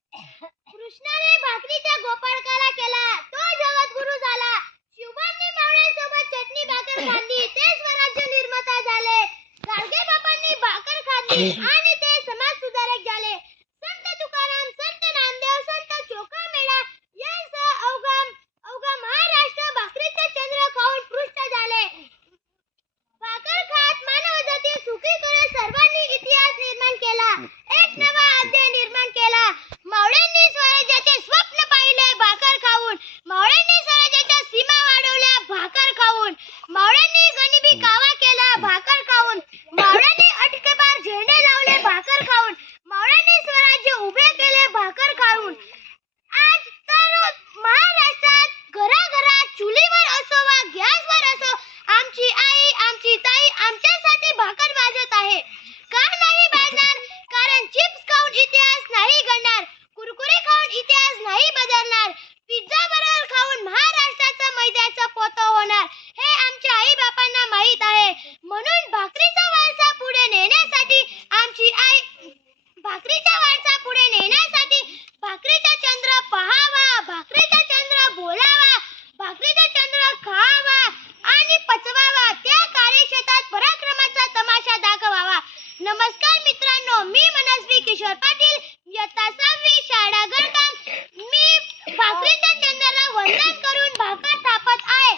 कृष्णाने भाकरीच्या गोपाळकाला केला. तो जगद्गुरु झाला. शिवबांनी मावळ्यांसोबत चटणी भाकर खाल्ली. ते स्वराज्य निर्माता झाले. गाडगे बाबांनी भाकर खाल्ली आणि ते समाज सुधारक झाले संत तुकाराम संत नामदेव संत चोखा मेळा यांसह अवघा अवघा महाराष्ट्र भाकरीचा चंद्र खाऊन पृष्ठ झाले भाकर खात मानव जाती सुखी करत सर्वांनी इतिहास निर्माण केला एक नवा अध्याय निर्माण केला मावळ्यांनी स्वराज्याचे स्वप्न पाहिले भाकर खाऊन मावळ्यांनी स्वराज्याच्या सीमा वाढवल्या भाकर खाऊन मावळ्यांनी गनिबी कावा केला भाकर खाऊन मावळ्यांनी अटकेपार झेंडे लावले भाकर खाऊन मावळ्यांनी स्वराज्य उभे केले भाकर खाऊन आज तर महाराष्ट्रात घराघरात चुलीवर असो वा गॅसवर असो आमची आई आमची ताई आमच्यासाठी भाकर भाजत आहे का नाही भाजणार कारण चिप्स खाऊन इतिहास नाही घडणार कुरकुरे खाऊन इतिहास नाही बदलणार पिझ्झा बर्गर खाऊन महाराष्ट्राचं मैद्याचं पोतं होणार हे आमच्या आई बापांना माहीत आहे म्हणून भाकरीचा वारसा पुढे नेण्यासाठी आमची आई भाकरीचा वारसा पुढे नेण्यासाठी भाकरीचा चंद्र पहावा भाकरीचा चंद्र बोलावा भाकरीचा चंद्र खावा आणि पचवावा त्या कार्यक्षेत्रात पराक्रमाचा तमाशा दाखवावा नमस्कार मित्रांनो मी मनस्वी किशोर पाटील इयत्ता सहावी शाळा गडकाम मी चंद्राला वंदन करून भाकर थापत आहे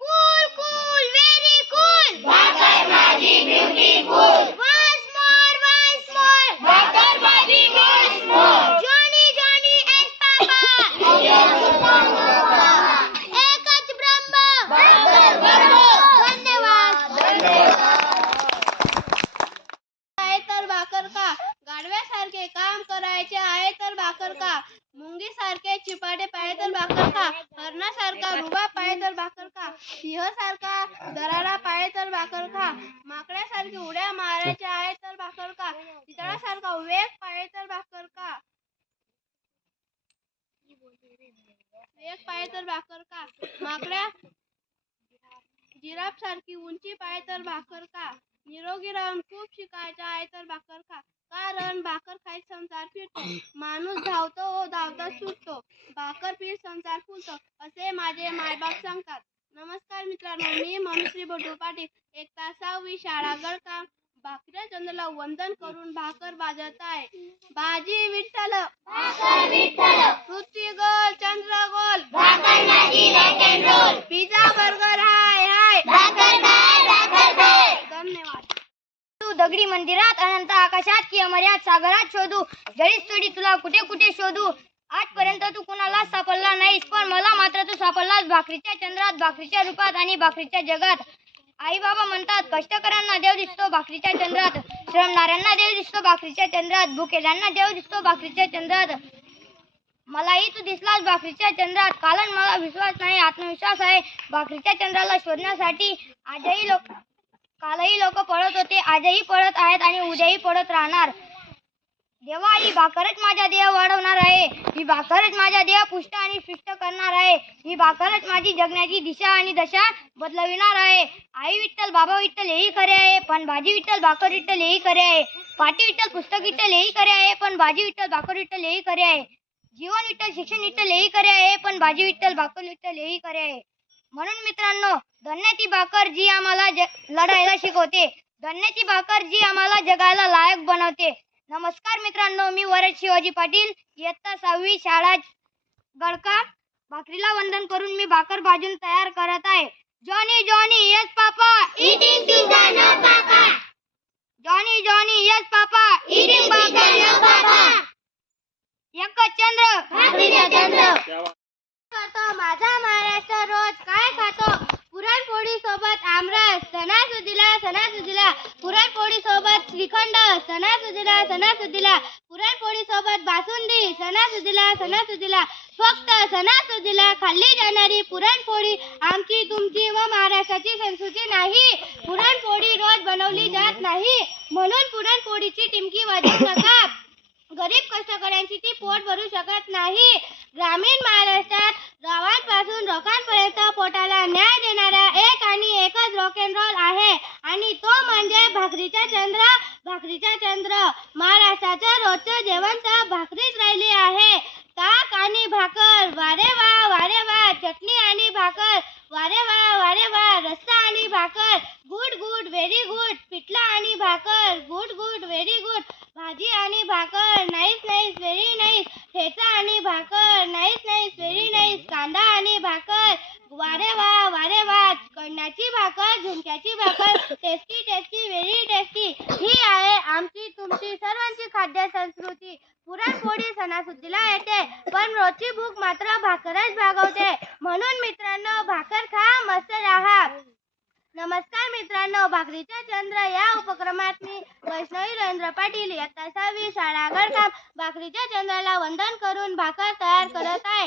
कूल कूल व्हेरी कूल भाकर माझी beautiful once more once more भाकर माझी once more Johnny Johnny yes papa एकच ब्रह्म धन्यवाद आहे तर भाकर का गाढव्यासारखे काम करायचे आहे तर भाकर का मुंगीसारखे चिपाटे पाय तर भाकर का हरणासारखा रुबा पाय तर भाकर का सिंहसारखा दरारा पाय तर भाकर का माकड्यासारखी उड्या मारायच्या आहे तर भाकर का चितळासारखा वेग पाय तर भाकर का वेग पाय तर भाकर का माकड्या जिराफ सारखी उंची पाय तर भाकर का निरोगी राहून खूप शिकायचं आहे तर भाकर खा. कारण भाकर खाईत संसार फिरतो. माणूस धावतो व धावता सुटतो. भाकर पीठ संसार फुलतो असे माझे मायबाप सांगतात. नमस्कार मित्रांनो मी मनुश्री बटू पाटील. एक तासावी शाळा गडकाम भाकऱ्या चंद्राला वंदन करून भाकर भाजत आहे. बाजी विठ्ठल. पृथ्वी गोल चंद्र गोल. पिझ्झा बर्गर हाय दगडी मंदिरात अनंत आकाशात की अमर्याद सागरात शोधू. जळीच तोडी तुला कुठे कुठे शोधू? आजपर्यंत तू कुणाला सापडला नाहीस पण मला मात्र तू सापडलास भाकरीच्या चंद्रात भाकरीच्या रूपात आणि भाकरीच्या जगात. आई बाबा म्हणतात कष्टकऱ्यांना देव दिसतो भाकरीच्या चंद्रात श्रमणाऱ्यांना देव दिसतो भाकरीच्या चंद्रात भुकेल्यांना देव दिसतो भाकरीच्या चंद्रात. मलाही तू दिसलास भाकरीच्या चंद्रात कारण मला विश्वास नाही आत्मविश्वास आहे भाकरीच्या चंद्राला शोधण्यासाठी. आजही लोक कालही लोक पळत होते आजही पळत आहेत आणि उद्याही पळत राहणार. देवा ही भाकरच माझा देह वाढवणार आहे. ही भाकरच माझा देह पुष्ट आणि फिष्ट करणार आहे. ही भाकरच माझी जगण्याची दिशा आणि दशा बदलविणार आहे. आई विठ्ठल बाबा विठ्ठल हेही खरे आहे पण भाजी विठ्ठल भाकर विठ्ठल हेही खरे आहे. पाटी विठ्ठल पुस्तक विठ्ठल हेही खरे आहे पण भाजी विठ्ठल भाकर विठ्ठल हेही खरे आहे. जीवन विठ्ठल शिक्षण विठ्ठल हेही खरे आहे पण भाजी विठ्ठल भाकर विठ्ठल हेही खरे आहे. म्हणून मित्रांनो धन्य ती भाकर जी आम्हाला लढायला शिकवते. धन्य ती भाकर जी आम्हाला जगायला लायक बनवते. नमस्कार मित्रांनो मी वरद शिवाजी पाटील. इयत्ता सहावी शाळा गडका. भाकरीला वंदन करून मी भाकर भाजून तयार करत आहे. Johnny Johnny yes papa. Eating pizza no papa. Johnny Johnny yes papa. Eating burger no papa. एकच चंद्र. भाकरीचा चंद्र. माझा महाराष्ट्र रोज काय खातो? पुरणपोळी सोबत आमरस सणासुदीला सणासुदीला. पुरणपोळी सोबत श्रीखंड सणासुदीला सणासुदीला. पुरणपोळी सोबत बासुंदी सणासुदीला सणासुदीला. फक्त सणासुदीला खाल्ली जाणारी पुरणपोळी आमची तुमची व महाराष्ट्राची संस्कृती नाही. पुरणपोळी रोज बनवली जात नाही. म्हणून पुरणपोळीची टिमकी वाजवू नका. गरीब कष्टकऱ्यांची ती पोट भरू शकत नाही. ग्रामीण महाराष्ट्रात गावांपासून लोकांपर्यंत पोटाला न्याय देणारा एक आणि एकच रॉक अँड रोल आहे. आणि तो म्हणजे भाकरीचा चंद्र. भाकरीचा चंद्र महाराष्ट्राचं रोजचं जेवण तर भाकरीच राहिली आहे. ताक आणि भाकर. वारे वा वारे वा. चटणी आणि भाकर. वारे वा वारे वा. रस्सा आणि भाकर. गुड गुड व्हेरी गुड पिठला आणि भाकर. गुड गुड व्हेरी गुड भाजी आणि भाकर. नाईस नाईस व्हेरी नाईस ठेचा आणि भाकर नाईस नाईस व्हेरी नाईस कांदा आणि भाकर वारे वा वारे वा कण्याची भाकर झुणक्याची भाकर टेस्टी टेस्टी व्हेरी टेस्टी ही आहे आमची तुमची सर्वांची खाद्य संस्कृती पुरणपोळी सणासुदीला येते पण रोजची भूक मात्र भाकरच भागवते. म्हणून मित्रांनो भाकर खा मस्त राहा. नमस्कार मित्रांनो भाकरीचा चंद्र या उपक्रमात मी वैष्णवी रवींद्र पाटील इयत्ता सहावी शाळा गडकाम भाकरीच्या चंद्राला वंदन करून भाकर तयार करत आहे.